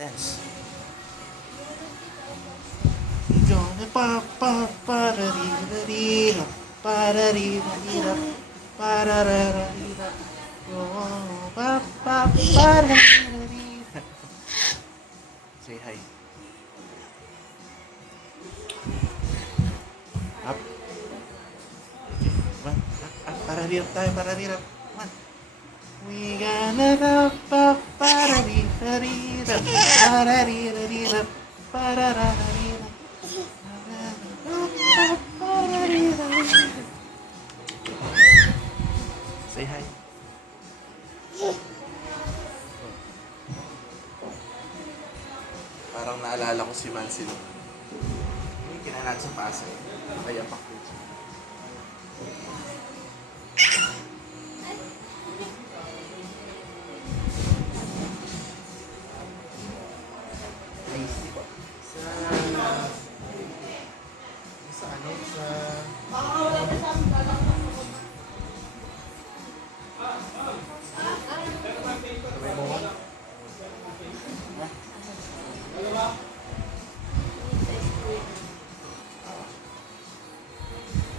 Dance. Gonna pa pa pa da dee da dee da pa da dee da dee da pa da da da dee da. Oh, pa pa pa da da dee da. Say hi. Up. Okay. One. Up. Para dee tayo. Para dee da. One. We gonna da pa pa da dee da dee da pa da dee da dee da pa da da da dee da. Say hi. Parang naalala ko si Mansino. Yung kinalag sa Pasay. Kaya pa ko. Sa ano? Sa